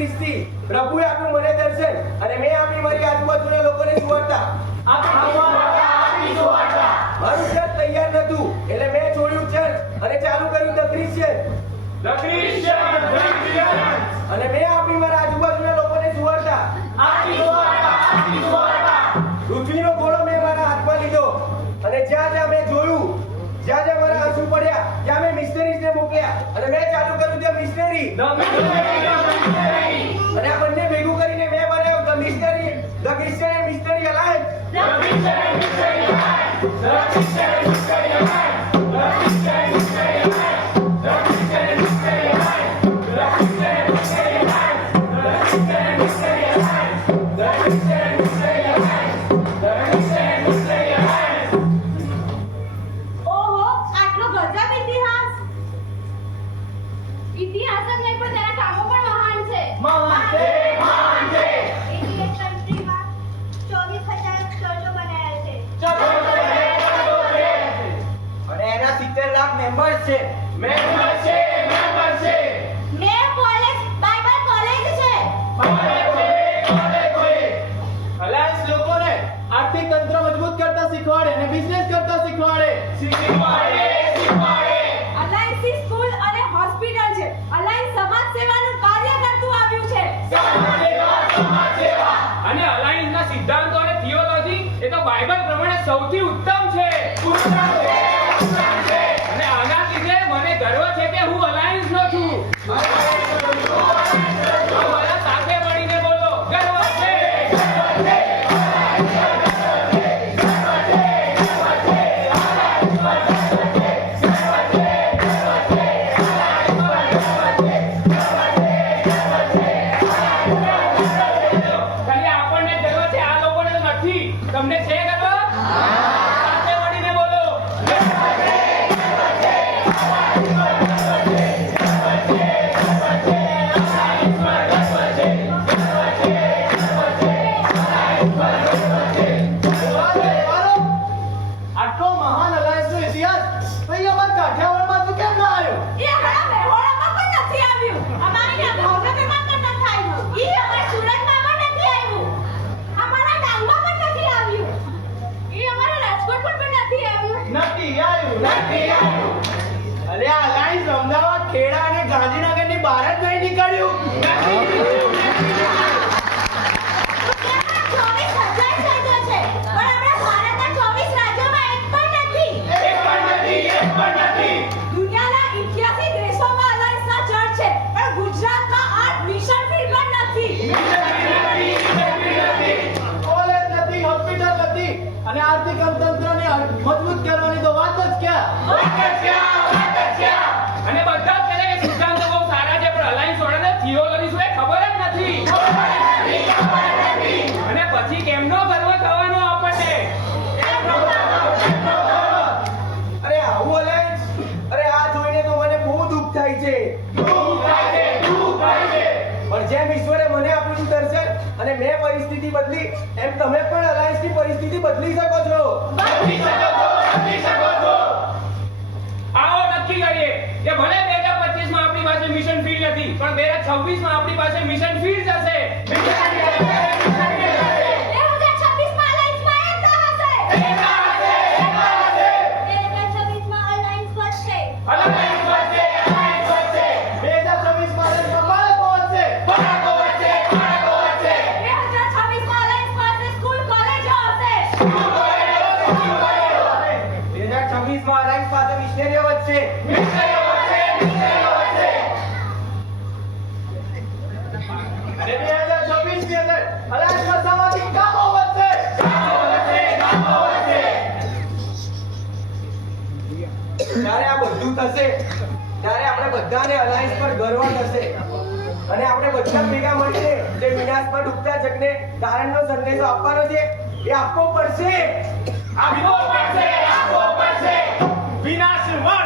ક્રિસ્તી પ્રભુએ આપ્યું મને દર્શન અને મેં આપી મારી આજુબાજુના લોકોને સુવાર્તા. મારું ચર્ચ તૈયાર નતું એટલે મેં છોડ્યું ચર્ચ અને ચાલુ કર્યું ધ ક્રિશ્ચિયન. અને મેં આપી મારા આજુબાજુના લોકોને સુવાર્તા. પૃથ્વીનો ગોળો મેં મારા હાથમાં લીધો અને જ્યાં જ્યાં મેં જોયું, જ્યાં જ્યાં મારા આંસુ પડ્યા ત્યાં મેં મિશનરીઝને મોકલ્યા અને મેં ચાલુ કર્યું ધ મિશનરી. અને આ બંને ભેગું કરીને મેં બનાવ્યું the missionary, the Christian and missionary alliance. સૌથી ઉત્તમ છે અને આના લીધે મને ગર્વ છે કે હું અલાયન્સ નો છું. સાથે મળીને બોલો, ગર્વ છે. ખાલી આપણને ગર્વ છે, આ લોકોને નથી. તમને છે ગર્વ? સાથે મળીને બોલો. આટલો મહાન અલાયન્સનો ઇતિહાસ ભાઈ અમાર કાઠિયાવાડમાં તો કેમ ના આવ્યો? એ અમારા મેહોણામાં પણ નથી આવ્યું. અમારી ભાવનગરમાં પણ નથી આવ્યું. એ અમારા સુરતમાં પણ નથી આવ્યું. અમારા ડાંગમાં પણ નથી આવ્યું. એ અમારા રાજકોટમાં પણ નથી આવ્યું. નથી આવ્યું. અરે આ અલાયન્સ અમદાવાદ, ખેડા અને ગાંધીનગરની બહાર જ નહીં નીકળ્યું. અને આર્થિક અર્થતંત્રને મજબૂત કરવાની તો વાત જ ક્યાં. અને બધા જ કહે કે સિદ્ધાંતો બહુ સારા છે પણ અલાયન્સ વાળાને થિયોલોજી શું એ ખબર જ નથી. અને પછી કેમનો ગર્વ થવાનો આપણને? અરે આવું અલાયન્સ, અરે આ જોઈને તો મને બહુ દુઃખ થાય છે. પણ જેમ ઈશ્વરે મને આપ્યું દર્શન અને મેં પરિસ્થિતિ બદલી એમ તમે પણ અલાયન્સની પરિસ્થિતિ બદલી શકો છો. આવો નક્કી કરીએ કે ભલે 2025 માં આપણી પાસે મિશન ફીલ્ડ નથી પણ 2026 માં આપણી પાસે મિશન ફીલ્ડ હશે. 2026 માં અલાયન્સમાં એકતા હશે. 2026 માં અલાયન્સ વધશે. 2026 માં અલાયન્સમાં બાળકો વધશે. 2026 માં અલાયન્સ પાસે સ્કૂલ કોલેજો હશે. 2026 માં અલાયન્સ પાસે મિશનરીઓ વધશે. 2026 ની અંદર અલાયન્સમાં સામાજિક કામો વધશે. જ્યારે આ બધું થશે ત્યારે આપણે બધાને અલાયન્સ પર ગર્વ થશે અને આપણે બધા ભેગા મળીને જે વિનાશમાં ડૂબતા જગને તારણનો સંદેશો આપવાનો છે એ આપવો પડશે. વિનાશમાં